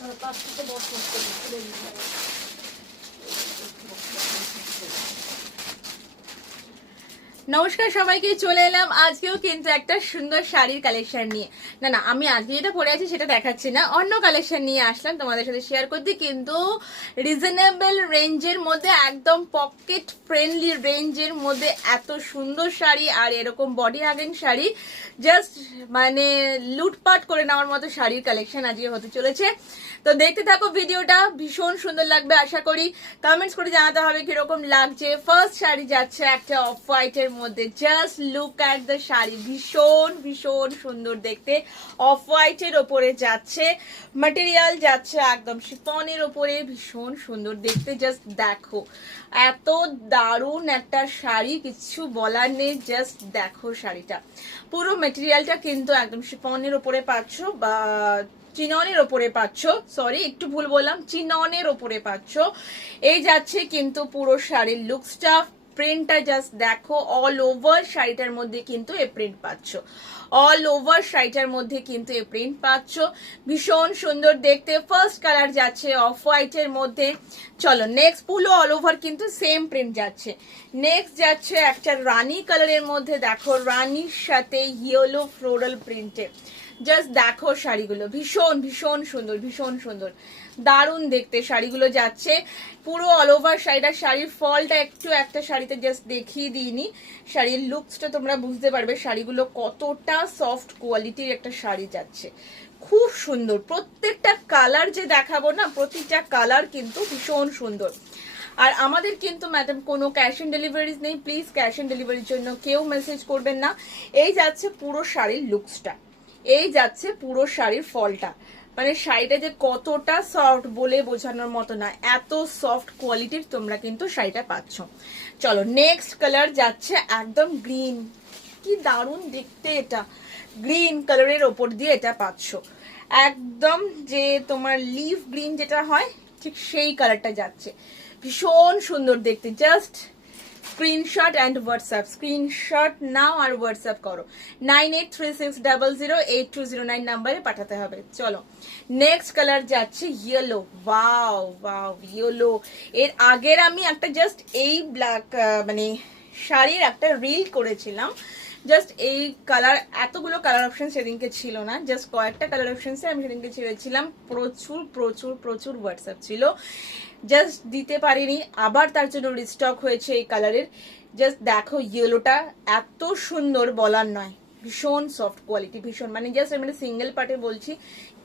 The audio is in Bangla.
তার থেকে বস করতে নমস্কার সবাইকে, চলে এলাম আজকেও কিন্তু একটা সুন্দর শাড়ির কালেকশন নিয়ে। না আমি আজকে যেটা পরে আছি সেটা দেখাচ্ছি না, অন্য কালেকশন নিয়ে আসলাম তোমাদের সাথে শেয়ার করতে, কিন্তু রিজনেবল রেঞ্জের মধ্যে, একদম পকেট ফ্রেন্ডলি রেঞ্জের মধ্যে এত সুন্দর শাড়ি আর এরকম বডি হাগিং শাড়ি, জাস্ট মানে লুটপাট করে নেওয়ার মতো শাড়ির কালেকশন আজকে হতে চলেছে। তো দেখতে থাকো ভিডিওটা, ভীষণ সুন্দর লাগবে আশা করি। কমেন্টস করে জানাতে হবে কিরকম লাগছে। ফার্স্ট শাড়ি যাচ্ছে একটা অফ হোয়াইটের মধ্যে, just look at the sari, ভীষণ ভীষণ সুন্দর দেখতে। অফ হোয়াইটের ওপরে যাচ্ছে, ম্যাটেরিয়াল যাচ্ছে একদম শিফনের ওপরে, ভীষণ সুন্দর দেখতে। জাস্ট দেখো, এত দারুণ একটা শাড়ি, কিছু বলার নেই। জাস্ট দেখো শাড়িটা, পুরো ম্যাটেরিয়ালটা কিন্তু একদম শিফনের ওপরে পাচ্ছ, বা চিননের ওপরে পাচ্ছ, সরি একটু ভুল বললাম, চিননের ওপরে পাচ্ছ। এই যাচ্ছে কিন্তু পুরো শাড়ির লুকসটা। প্রিন্টটা জাস্ট দেখো, অল ওভার শাড়িটার মধ্যে কিন্তু এ প্রিন্ট পাচ্ছ, অল ওভার শাড়িটার মধ্যে কিন্তু এ প্রিন্ট পাচ্ছ, ভীষণ সুন্দর দেখতে। ফার্স্ট কালার যাচ্ছে অফ হোয়াইটের মধ্যে। চলো নেক্সট, পুরো অল ওভার কিন্তু সেম প্রিন্ট যাচ্ছে। নেক্সট যাচ্ছে একটা রানী কালারের মধ্যে, দেখো রানীর সাথে ইয়েলো ফ্লোরাল প্রিন্টে। জাস্ট দেখো শাড়িগুলো, ভীষণ ভীষণ সুন্দর, ভীষণ সুন্দর, দারুণ দেখতে শাড়িগুলো যাচ্ছে পুরো অল ওভার শাড়িটা। শাড়ির ফলটা একটু একটা শাড়িতে জাস্ট দেখিয়ে দিইনি, শাড়ির লুকসটা তোমরা বুঝতে পারবে শাড়িগুলো কতটা সফট কোয়ালিটির একটা শাড়ি যাচ্ছে, খুব সুন্দর। প্রত্যেকটা কালার যে দেখাবো না, প্রতিটা কালার কিন্তু ভীষণ সুন্দর। আর আমাদের কিন্তু ম্যাডাম কোনো ক্যাশ অন ডেলিভারিজ নেই, প্লিজ ক্যাশ অন ডেলিভারির জন্য কেউ মেসেজ করবেন না। এই যাচ্ছে পুরো শাড়ির লুকসটা, এই যাচ্ছে পুরো শাড়ির ফলটা। মানে শাড়িটা যে কতটা সফট বলে বোঝানোর মতো না, এত সফট কোয়ালিটির তোমরা কিন্তু শাড়িটা পাচ্ছ। চলো নেক্সট কালার যাচ্ছে একদম গ্রিন, কি দারুণ দেখতে এটা, গ্রিন কালারের ওপর দিয়ে এটা পাচ্ছ। একদম যে তোমার লিফ গ্রিন যেটা হয়, ঠিক সেই কালারটা যাচ্ছে, ভীষণ সুন্দর দেখতে। Just screenshot and WhatsApp, screenshot নাও আর হোয়াটসঅ্যাপ করো 9836008209 নাম্বারে পাঠাতে হবে। চলো নেক্সট কালার যাচ্ছে ইয়েলো। Wow wow, yellow. এর আগের আমি একটা জাস্ট এই ব্ল্যাক মানে শাড়ির একটা রিল করেছিলাম, জাস্ট এই কালার, এতগুলো কালার অপশন সেদিনকে ছিল না, জাস্ট কয়েকটা কালার অপশনসে আমি সেদিনকে ছেড়েছিলাম। প্রচুর প্রচুর প্রচুর হোয়াটসঅ্যাপ ছিল, জাস্ট দিতে পারিনি, আবার তার জন্য রিস্টক হয়েছে এই কালারের। জাস্ট দেখো ইয়েলোটা এত সুন্দর বলার নয়, ভীষণ সফট কোয়ালিটি, ভীষণ মানে জাস্ট মানে সিঙ্গেল পার্টে বলছি,